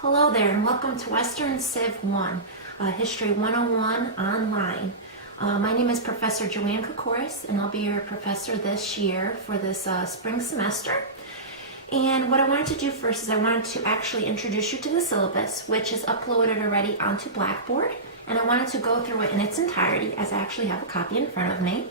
Hello there and welcome to Western Civ 1, History 101 online. My name is Professor Joanne Kokoris and I'll be your professor this year for this spring semester. And what I wanted to do first is I wanted to actually introduce you to the syllabus, which is uploaded already onto Blackboard. And I wanted to go through it in its entirety as I actually have a copy in front of me.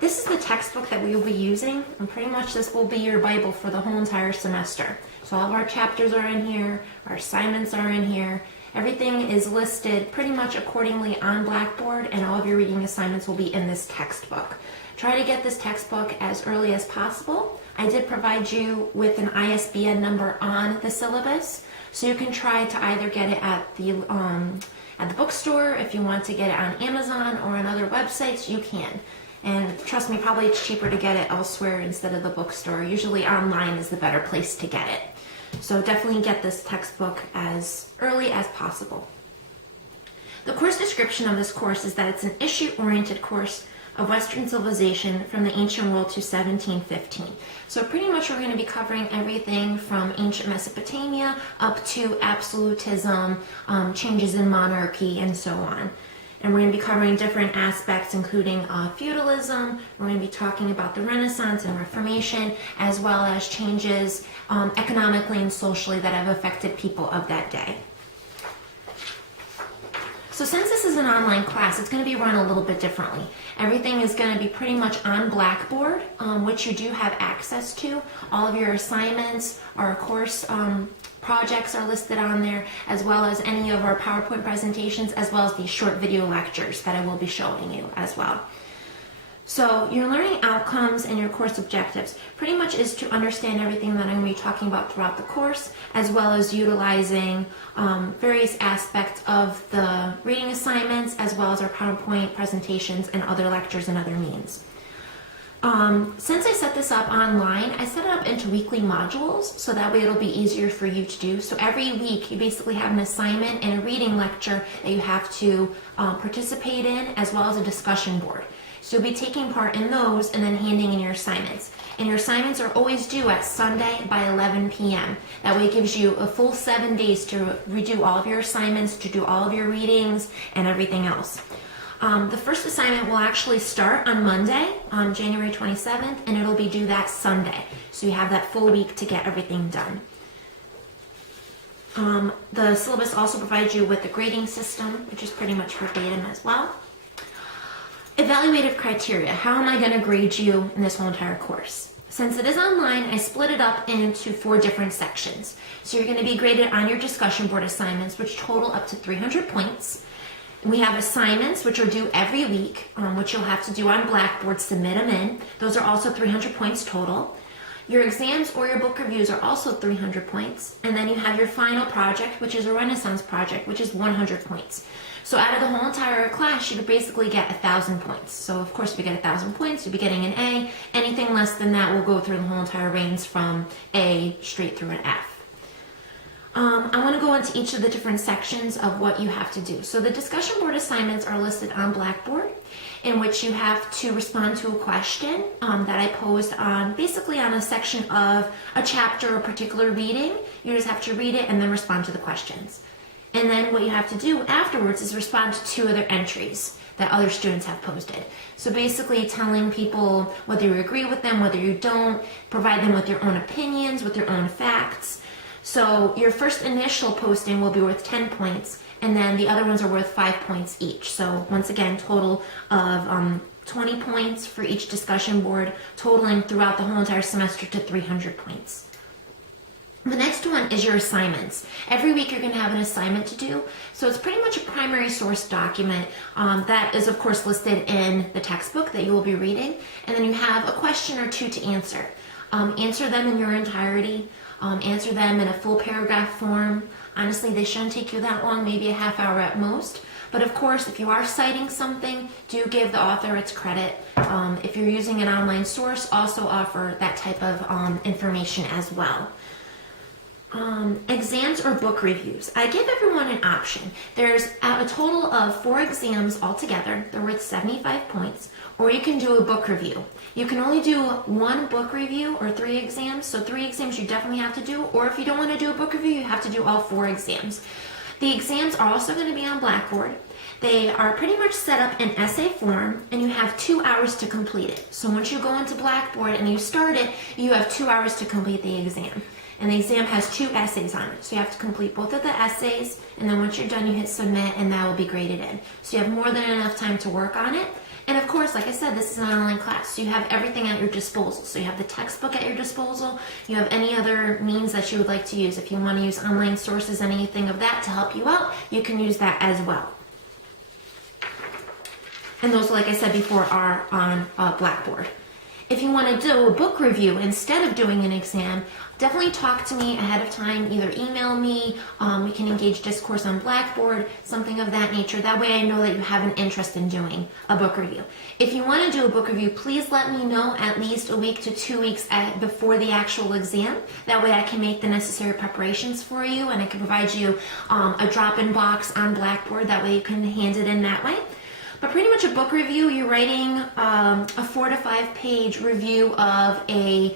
This is the textbook that we will be using, and pretty much this will be your Bible for the whole entire semester. So all of our chapters are in here, our assignments are in here, everything is listed pretty much accordingly on Blackboard, and all of your reading assignments will be in this textbook. Try to get this textbook as early as possible. I did provide you with an ISBN number on the syllabus, so you can try to either get it at the bookstore. If you want to get it on Amazon or on other websites, you can. And trust me, probably it's cheaper to get it elsewhere instead of the bookstore. Usually online is the better place to get it. So definitely get this textbook as early as possible. The course description of this course is that it's an issue-oriented course of Western civilization from the ancient world to 1715. So pretty much we're going to be covering everything from ancient Mesopotamia up to absolutism, changes in monarchy, and so on. And we're going to be covering different aspects, including feudalism. We're going to be talking about the Renaissance and Reformation, as well as changes economically and socially that have affected people of that day. So since this is an online class, it's going to be run a little bit differently. Everything is going to be pretty much on Blackboard, which you do have access to. All of your assignments, our course projects are listed on there, as well as any of our PowerPoint presentations, as well as these short video lectures that I will be showing you as well. So your learning outcomes and your course objectives pretty much is to understand everything that I'm going to be talking about throughout the course, as well as utilizing various aspects of the reading assignments, as well as our PowerPoint presentations and other lectures and other means. Since I set this up online, I set it up into weekly modules, so that way it'll be easier for you to do. So every week you basically have an assignment and a reading lecture that you have to participate in, as well as a discussion board. So you'll be taking part in those and then handing in your assignments. And your assignments are always due at Sunday by 11 p.m. That way it gives you a full 7 days to redo all of your assignments, to do all of your readings and everything else. The first assignment will actually start on Monday, on January 27th, and it'll be due that Sunday. So you have that full week to get everything done. The syllabus also provides you with the grading system, which is pretty much verbatim as well. Evaluative criteria. How am I going to grade you in this whole entire course? Since it is online, I split it up into 4 different sections. So you're going to be graded on your discussion board assignments, which total up to 300 points. We have assignments, which are due every week, which you'll have to do on Blackboard, submit them in. Those are also 300 points total. Your exams or your book reviews are also 300 points. And then you have your final project, which is a Renaissance project, which is 100 points. So out of the whole entire class, you would basically get 1,000 points. So of course, if you get 1,000 points, you'll be getting an A. Anything less than that will go through the whole entire range from A straight through an F. I want to go into each of the different sections of what you have to do. So the discussion board assignments are listed on Blackboard, in which you have to respond to a question that I posed on, basically on a section of a chapter or a particular reading. You just have to read it and then respond to the questions. And then what you have to do afterwards is respond to 2 other entries that other students have posted. So basically telling people whether you agree with them, whether you don't, provide them with your own opinions, with your own facts. So your first initial posting will be worth 10 points, and then the other ones are worth 5 points each. So once again, total of 20 points for each discussion board, totaling throughout the whole entire semester to 300 points. The next one is your assignments. Every week you're going to have an assignment to do. So it's pretty much a primary source document that is of course listed in the textbook that you will be reading. And then you have a question or 2 to answer. Answer them in your entirety. Answer them in a full paragraph form. Honestly, they shouldn't take you that long, maybe a half hour at most. But of course, if you are citing something, do give the author its credit. If you're using an online source, also offer that type of information as well. Exams or book reviews. I give everyone an option. There's a total of 4 exams altogether. They're worth 75 points. Or you can do a book review. You can only do 1 book review or 3 exams. So 3 exams you definitely have to do. Or if you don't want to do a book review, you have to do all 4 exams. The exams are also going to be on Blackboard. They are pretty much set up in essay form, and you have 2 hours to complete it. So once you go into Blackboard and you start it, you have 2 hours to complete the exam. And the exam has 2 essays on it. So you have to complete both of the essays, and then once you're done, you hit submit, and that will be graded in. So you have more than enough time to work on it. And of course, like I said, this is an online class, so you have everything at your disposal. So you have the textbook at your disposal. You have any other means that you would like to use. If you want to use online sources, anything of that to help you out, you can use that as well. And those, like I said before, are on Blackboard. If you want to do a book review instead of doing an exam, definitely talk to me ahead of time. Either email me, we can engage discourse on Blackboard, something of that nature. That way I know that you have an interest in doing a book review. If you want to do a book review, please let me know at least a week to 2 weeks before the actual exam. That way I can make the necessary preparations for you, and I can provide you a drop-in box on Blackboard. That way you can hand it in that way. But pretty much a book review, you're writing a 4 to 5 page review of a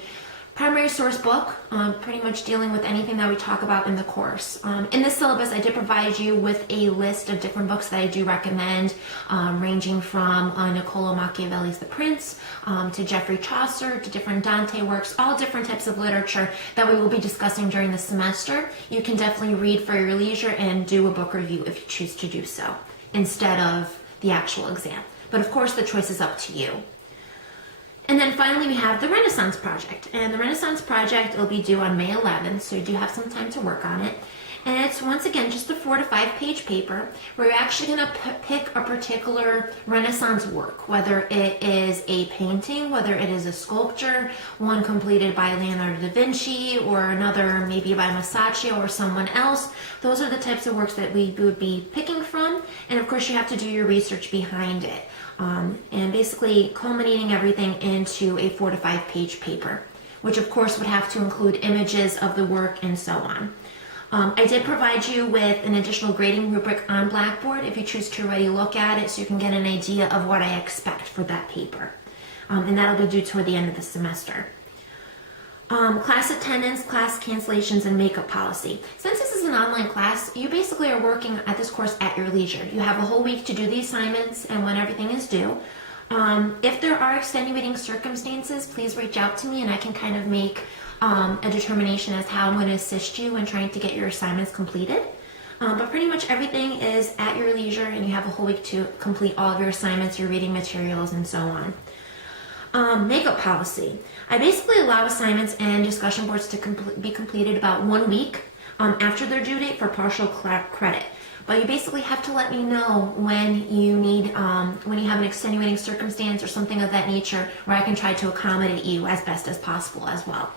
primary source book, pretty much dealing with anything that we talk about in the course. In the syllabus, I did provide you with a list of different books that I do recommend, ranging from Niccolo Machiavelli's The Prince, to Geoffrey Chaucer, to different Dante works, all different types of literature that we will be discussing during the semester. You can definitely read for your leisure and do a book review if you choose to do so, instead of the actual exam. But of course, the choice is up to you. And then finally, we have the Renaissance Project. And the Renaissance Project will be due on May 11th, so you do have some time to work on it. And it's, once again, just a 4 to 5 page paper where you're actually going to pick a particular Renaissance work, whether it is a painting, whether it is a sculpture, one completed by Leonardo da Vinci, or another maybe by Masaccio or someone else. Those are the types of works that we would be picking from. And of course, you have to do your research behind it. And basically culminating everything into a 4 to 5 page paper, which of course would have to include images of the work and so on. I did provide you with an additional grading rubric on Blackboard if you choose to already look at it, so you can get an idea of what I expect for that paper. And that'll be due toward the end of the semester. Class attendance, class cancellations, and makeup policy. Since this is an online class, you basically are working at this course at your leisure. You have a whole week to do the assignments and when everything is due. If there are extenuating circumstances, please reach out to me and I can kind of make a determination as how I'm going to assist you in trying to get your assignments completed. But pretty much everything is at your leisure, and you have a whole week to complete all of your assignments, your reading materials, and so on. Makeup policy. I basically allow assignments and discussion boards to be completed about 1 week after their due date for partial credit. But you basically have to let me know when you need, when you have an extenuating circumstance or something of that nature, where I can try to accommodate you as best as possible as well.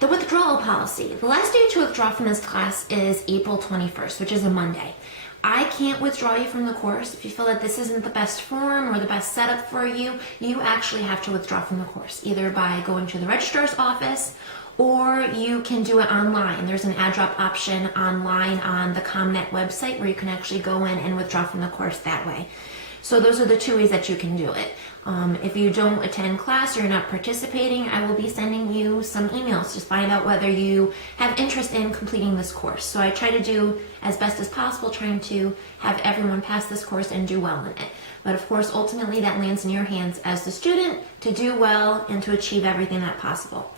The withdrawal policy. The last day to withdraw from this class is April 21st, which is a Monday. I can't withdraw you from the course. If you feel that this isn't the best form or the best setup for you, you actually have to withdraw from the course, either by going to the registrar's office, or you can do it online. There's an add drop option online on the ComNet website where you can actually go in and withdraw from the course that way. So those are the 2 ways that you can do it. If you don't attend class or you're not participating, I will be sending you some emails to find out whether you have interest in completing this course. So I try to do as best as possible, trying to have everyone pass this course and do well in it. But of course, ultimately that lands in your hands as the student to do well and to achieve everything that's possible.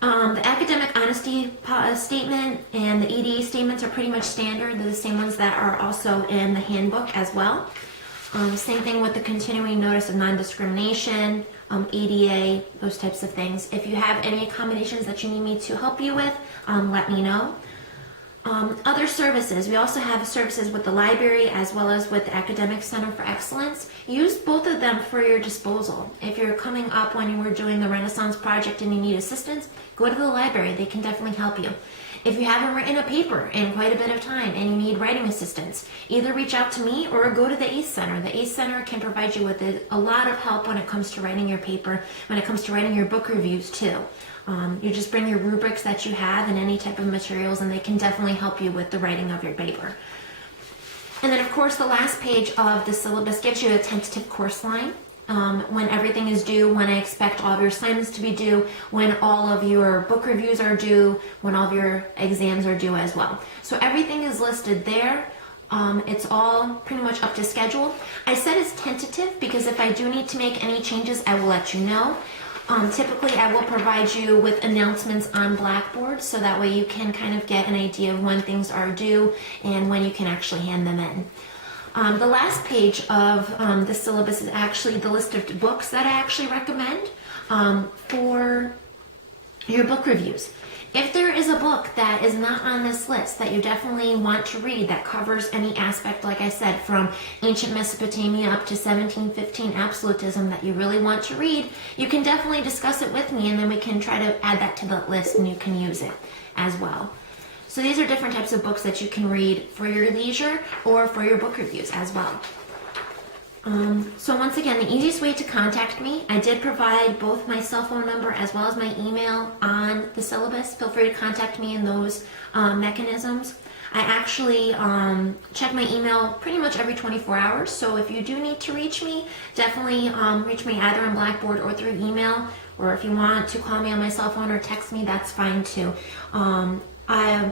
The academic honesty statement and the EDA statements are pretty much standard. They're the same ones that are also in the handbook as well. Same thing with the continuing notice of non-discrimination, ADA, those types of things. If you have any accommodations that you need me to help you with, let me know. Other services. We also have services with the library as well as with the Academic Center for Excellence. Use both of them for your disposal. If you're coming up when you were doing the Renaissance Project and you need assistance, go to the library. They can definitely help you. If you haven't written a paper in quite a bit of time and you need writing assistance, either reach out to me or go to the ACE Center. The ACE Center can provide you with a lot of help when it comes to writing your paper, when it comes to writing your book reviews too. You just bring your rubrics that you have and any type of materials, and they can definitely help you with the writing of your paper. And then of course the last page of the syllabus gives you a tentative course line. When everything is due, when I expect all of your assignments to be due, when all of your book reviews are due, when all of your exams are due as well. So everything is listed there. It's all pretty much up to schedule. I said it's tentative because if I do need to make any changes, I will let you know. Typically, I will provide you with announcements on Blackboard so that way you can kind of get an idea of when things are due and when you can actually hand them in. The last page of the syllabus is actually the list of books that I actually recommend for your book reviews. If there is a book that is not on this list that you definitely want to read that covers any aspect, like I said, from ancient Mesopotamia up to 1715 absolutism that you really want to read, you can definitely discuss it with me and then we can try to add that to the list and you can use it as well. So these are different types of books that you can read for your leisure or for your book reviews as well. So once again, the easiest way to contact me, I did provide both my cell phone number as well as my email on the syllabus. Feel free to contact me in those mechanisms. I actually check my email pretty much every 24 hours. So if you do need to reach me, definitely reach me either on Blackboard or through email. Or if you want to call me on my cell phone or text me, that's fine too.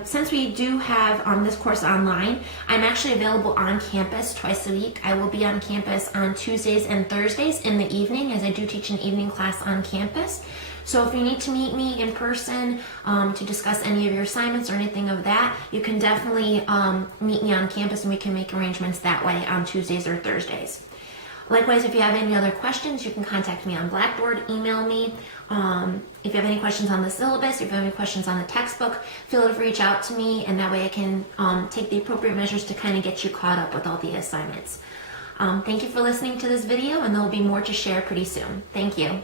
Since we do have this course online, I'm actually available on campus twice a week. I will be on campus on Tuesdays and Thursdays in the evening, as I do teach an evening class on campus. So if you need to meet me in person to discuss any of your assignments or anything of that, you can definitely meet me on campus and we can make arrangements that way on Tuesdays or Thursdays. Likewise, if you have any other questions, you can contact me on Blackboard, email me. If you have any questions on the syllabus, if you have any questions on the textbook, feel free to reach out to me, and that way I can take the appropriate measures to kind of get you caught up with all the assignments. Thank you for listening to this video, and there will be more to share pretty soon. Thank you.